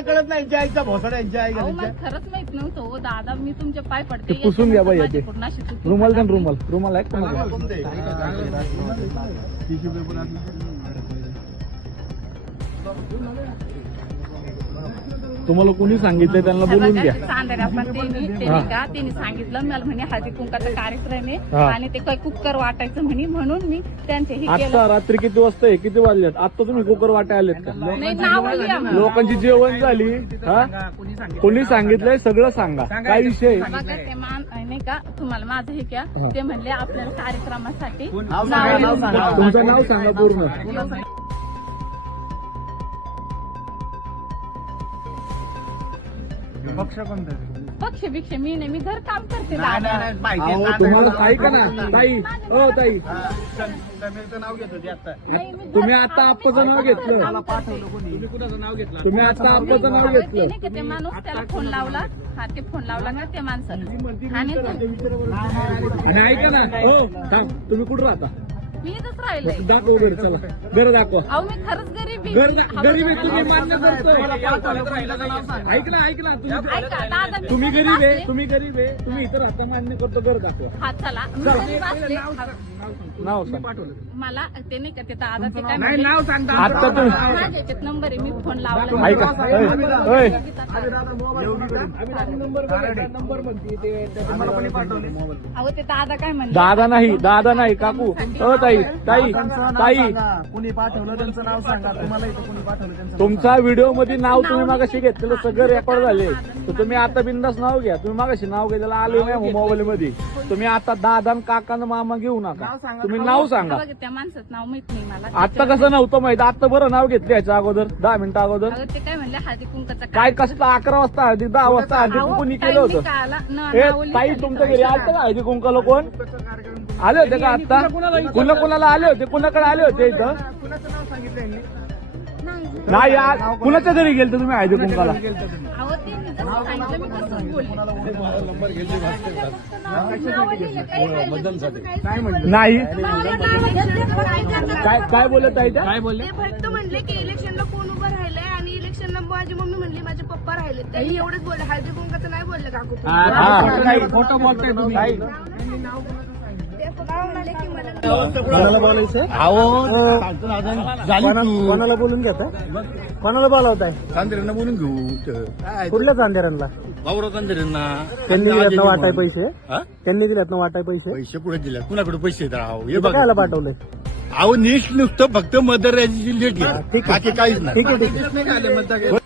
कळत नाही यांच्या आईचा भोसडा यांच्या आई अहो, मला खरंच माहित नव्हतं हो दादा. मी तुमचे पाय पडते. ते पुसून घ्या बाई, ते. माझ्याकडून अशी चूक रुमाल झाली. द्या ना, रुमाल आहे का माझ्याकडे? तुम्हाला कोणी सांगितलं त्यांना बोलून घ्या. चांदऱ्या पण त्यांनी सांगितलं मला म्हणे हळदी कुंकाचा कार्यक्रम आहे हा. आणि ते काही कुकर वाटायचं म्हणे म्हणून मी त्यांचे हे केलं. आता रात्री किती वाजता आहे, किती वाजलेत? आता तुम्ही कुकर वाटाय आलेत का? नाही नाव लिहा मग. लोकांची जेवण झाली. हा, कोणी सांगितलंय सगळं सांगा. काय विषय? बघा ते नाही का तुम्हाला माझं हे क्या हा. ते म्हणले आपल्याला कार्यक्रमासाठी नाव सांगा. तुमचं नाव सांगा पूर्ण. पक्ष भिक्ष मी नाही, मी घर काम करते नाही, दादा. नाही, माहिती अहो, आहे. तुम्हाला ऐका ना ताई, ओ ताई, समीरचं नाव घेत होते आता. नाही, मी घर तुम्ही काम आता आप्पाचं नाव करते. घेतलं. पाठवलं कोणी? तुम्ही कुणाचं नाव घेतलं? तुम्ही आता आप्पाचं नाव ते घेतलं. नाही का ते माणूस त्याला फोन लावला. हा ते फोन लावला ना त्या माणसाला आणि आणि ऐका ना, हो थांब, तुम्ही कुठं राहता? मी इथंच राहिलंय. दाखव घर, चला घर दाखवा. अहो मी खरंच गरीब आहे. गरीब आहे तुम्ही मान्य करतो. ऐक ना तुम्ही ऐका दादा तुम्ही गरीब आहे, तुम्ही गरीब आहे, तुम्ही इथं राहता मान्य करतो, घर दाखवा. हा चला मी गरीब असले. नाव सांग. मला ते नाही का ते दादाचे काय नाही, नाव सांगता. आता तुम्ही माझ्या याच्यात नंबर आहे. मी फोन लावला. ऐका, ओय, अहो ते दादा काय म्हणले दादा नाही काकू. ताई कुणी पाठवलं त्यांचं नाव सांगा. तुम्हाला इथं कुणी पाठवलं त्यांचं तुमचा व्हिडिओ मध्ये नाव तुम्ही मागाशी घेतलेलं सगळं रेकॉर्ड झाले. तर तुम्ही आता बिंदास नाव घ्या. तुम्ही मागाशी नाव घेतलेलं आले नाही मोबाईल मध्ये. तुम्ही आता दादा काका मामा घेऊ नका. तुम्ही नाव सांगा. बघा त्या माणसाचं नाव माहित नाही मला. आता कसं नव्हतं माहित, आता बरं नाव घेतलं याच्या अगोदर 10 मिनिटं अगोदर. अहो, ते काय म्हणले हळदी कुंकाचा काय कसलं 11 वाजता हळदी, 10 वाजता हळदी कुणी केलं होतं? ताई तुमच्या घरी आलं का हळदी कुंकाला कोण आले होते का? आता कुणाला आले होते? कुणाकडे आले होते इथं? कुणाचं नाव सांगितलं यांनी? नाही कुणाच्या घरी गेलते तुम्ही हळदी कुंकाला? अहो ते मी जसं सांगितलं मी तसंच बोलले. नाही काय काय बोलत आहे त्या? ते फक्त म्हणले की इलेक्शनला कोण उभं राहिलंय आणि इलेक्शनला माझी मम्मी म्हणली माझे पप्पा राहिले. त्यांनी एवढंच बोलले. हळदी कुंकाचं नाही बोलले काकू. फोटो बोलताय तुम्ही. ते फक्त म्हणले की मला कोणाला बोलायचं? कोणाला बोलून घेताय? कोणाला बोलावताय? चांदेऱ्यांना बोलून घेऊ कुठल्या चांदेरांना? वावरा चांदेऱ्यांना त्यांनी दिल्यात ना वाटाय पैसे? हा? त्यांनी दिल्यात ना वाटाय पैसे? पैसे कुठे दिले? कुणाकडे पैसे आहेत? अहो हे इथं बघा, कायला पाठवलंय? अहो नीट नुसतं फक्त मदर याची लेट घ्या, ठीक आहे. बाकी काहीच नाही. ठीक आहे.